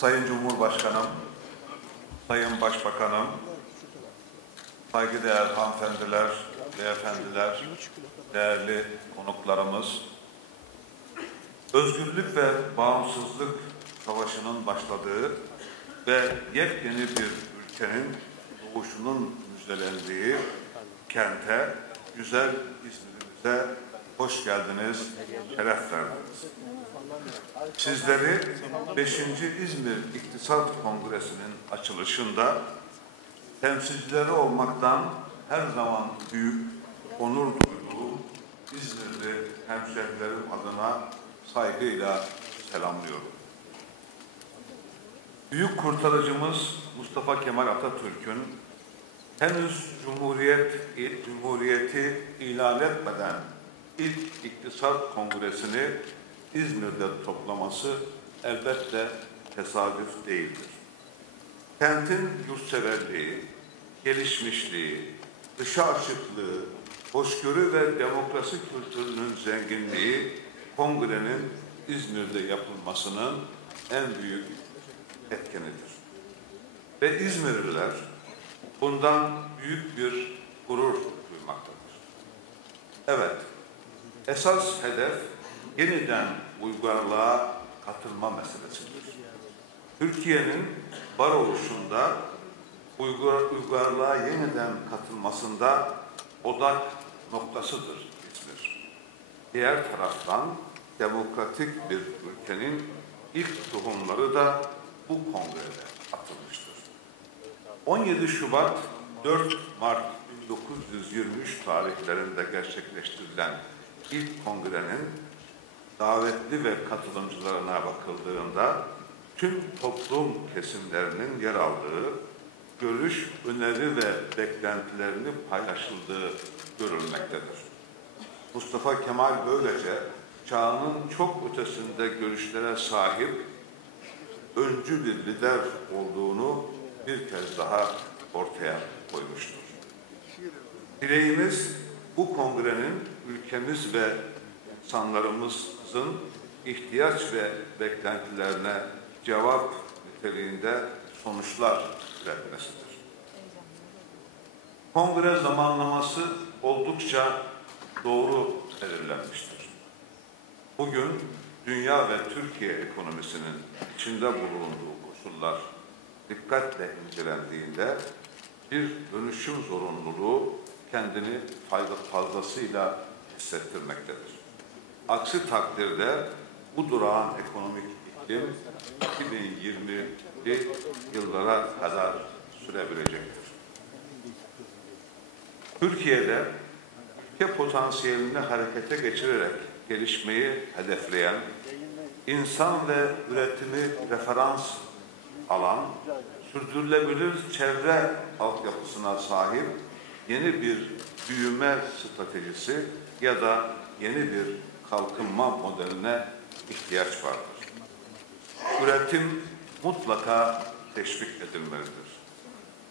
Sayın Cumhurbaşkanım, Sayın Başbakanım, saygıdeğer hanımefendiler, beyefendiler, değerli konuklarımız, özgürlük ve bağımsızlık savaşının başladığı ve yepyeni bir ülkenin doğuşunun müjdelendiği kente, güzel İzmir'imize hoş geldiniz, şeref verdiniz. Sizleri 5. İzmir İktisat Kongresi'nin açılışında temsilcileri olmaktan her zaman büyük onur duyduğum İzmirli hemşehrilerim adına saygıyla selamlıyorum. Büyük kurtarıcımız Mustafa Kemal Atatürk'ün henüz Cumhuriyeti ilan etmeden ilk İktisat Kongresi'ni İzmir'de toplaması elbette tesadüf değildir. Kentin yurtseverliği, gelişmişliği, dışa açıklığı, hoşgörü ve demokrasi kültürünün zenginliği kongrenin İzmir'de yapılmasının en büyük etkenidir. Ve İzmirliler bundan büyük bir gurur duymaktadır. Evet, esas hedef yeniden uygarlığa katılma meselesidir. Türkiye'nin varoluşunda uygarlığa yeniden katılmasında odak noktasıdır İzmir. Diğer taraftan demokratik bir ülkenin ilk tohumları da bu kongrede atılmıştır. 17 Şubat 4 Mart 1923 tarihlerinde gerçekleştirilen ilk kongrenin davetli ve katılımcılarına bakıldığında tüm toplum kesimlerinin yer aldığı, görüş, öneri ve beklentilerini paylaşıldığı görülmektedir. Mustafa Kemal böylece çağının çok ötesinde görüşlere sahip öncü bir lider olduğunu bir kez daha ortaya koymuştur. Dileğimiz bu kongrenin ülkemiz ve insanlarımızın ihtiyaç ve beklentilerine cevap niteliğinde sonuçlar üretmesidir. Kongre zamanlaması oldukça doğru belirlenmiştir. Bugün dünya ve Türkiye ekonomisinin içinde bulunduğu koşullar dikkatle incelendiğinde bir dönüşüm zorunluluğu kendini fazlasıyla hissettirmektedir. Aksi takdirde bu durağan ekonomik iklim 2020'li yıllara kadar sürebilecektir. Türkiye'de ülke potansiyelini harekete geçirerek gelişmeyi hedefleyen, insan ve üretimi referans alan, sürdürülebilir çevre altyapısına sahip yeni bir büyüme stratejisi ya da yeni bir kalkınma modeline ihtiyaç vardır. Üretim mutlaka teşvik edilmelidir.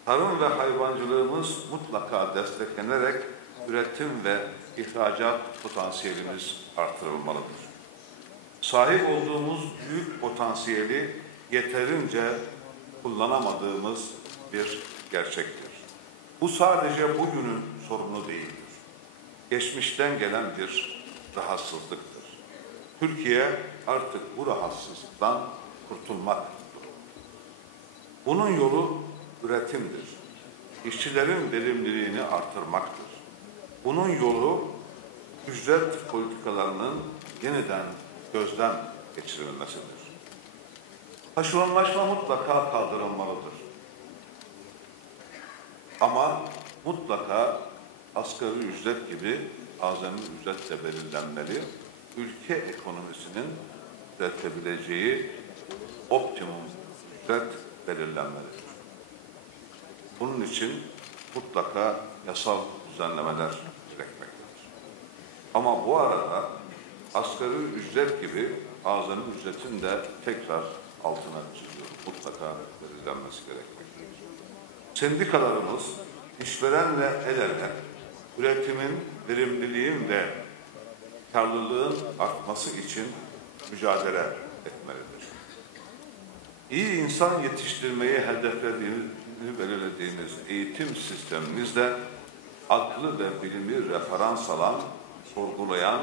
Tarım ve hayvancılığımız mutlaka desteklenerek üretim ve ihracat potansiyelimiz artırılmalıdır. Sahip olduğumuz büyük potansiyeli yeterince kullanamadığımız bir gerçektir. Bu sadece bugünün sorunu değildir. Geçmişten gelen bir rahatsızlıktır. Türkiye artık bu rahatsızlıktan kurtulmak durumunda. Bunun yolu üretimdir. İşçilerin verimliliğini artırmaktır. Bunun yolu ücret politikalarının yeniden gözden geçirilmesidir. Taşeronlaşma mutlaka kaldırılmalıdır. Ama mutlaka asgari ücret gibi azami ücret de belirlenmeli. Ülke ekonomisinin üretebileceği optimum ücret belirlenmelidir. Bunun için mutlaka yasal düzenlemeler gerekmektedir. Ama bu arada asgari ücret gibi azami ücretin de tekrar altına çiziyor. Mutlaka belirlenmesi gerekmektedir. Sendikalarımız işverenle el ele üretimin, verimliliğin ve karlılığın artması için mücadele etmelidir. İyi insan yetiştirmeyi belirlediğimiz eğitim sistemimizde aklı ve bilimi referans alan, sorgulayan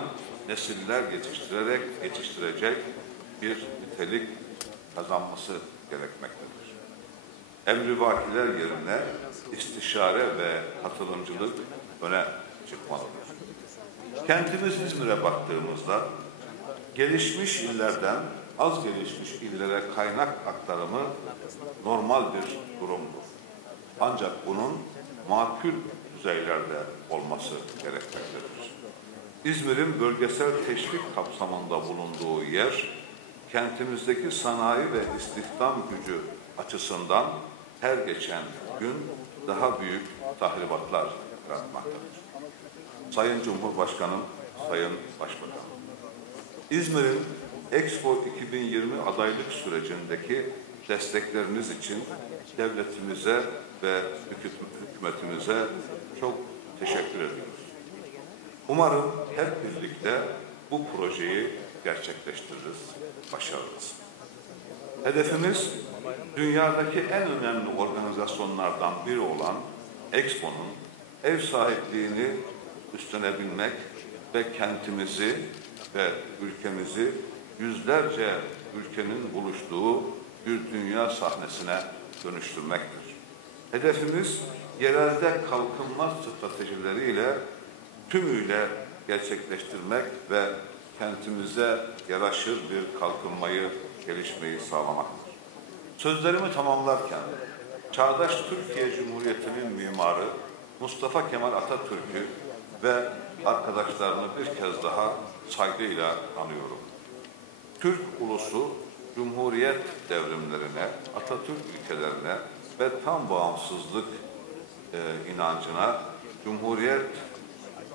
nesiller yetiştirecek bir nitelik kazanması gerekmektedir. Emrivakiler yerine istişare ve katılımcılık öne çıkmalıdır. Kentimiz İzmir'e baktığımızda gelişmiş illerden az gelişmiş illere kaynak aktarımı normal bir durumdur. Ancak bunun makul düzeylerde olması gerekmektedir. İzmir'in bölgesel teşvik kapsamında bulunduğu yer, kentimizdeki sanayi ve istihdam gücü açısından her geçen gün daha büyük tahribatlar yaratmaktadır. Sayın Cumhurbaşkanım, Sayın Başbakanım, İzmir'in Expo 2020 adaylık sürecindeki destekleriniz için devletimize ve hükümetimize çok teşekkür ediyoruz. Umarım hep birlikte bu projeyi gerçekleştiririz, başarırız. Hedefimiz dünyadaki en önemli organizasyonlardan biri olan Expo'nun ev sahipliğini üstlenebilmek ve kentimizi ve ülkemizi yüzlerce ülkenin buluştuğu bir dünya sahnesine dönüştürmektir. Hedefimiz yerelde kalkınma stratejileriyle tümüyle gerçekleştirmek ve kentimize yaraşır bir kalkınmayı, gelişmeyi sağlamaktır. Sözlerimi tamamlarken, çağdaş Türkiye Cumhuriyeti'nin mimarı Mustafa Kemal Atatürk'ü ve arkadaşlarını bir kez daha saygıyla anıyorum. Türk ulusu, Cumhuriyet devrimlerine, Atatürk ilkelerine ve tam bağımsızlık inancına, Cumhuriyet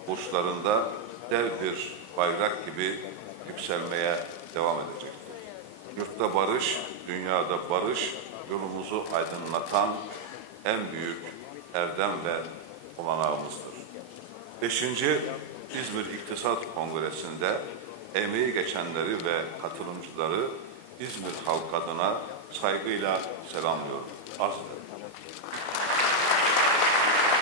burçlarında dev bir bayrak gibi yükselmeye devam edecektir. Yurtta barış, dünyada barış, yolumuzu aydınlatan en büyük erdem ve olanağımızdır. 5. İzmir İktisat Kongresi'nde emeği geçenleri ve katılımcıları İzmir halkı adına saygıyla selamlıyorum. Arz ederim.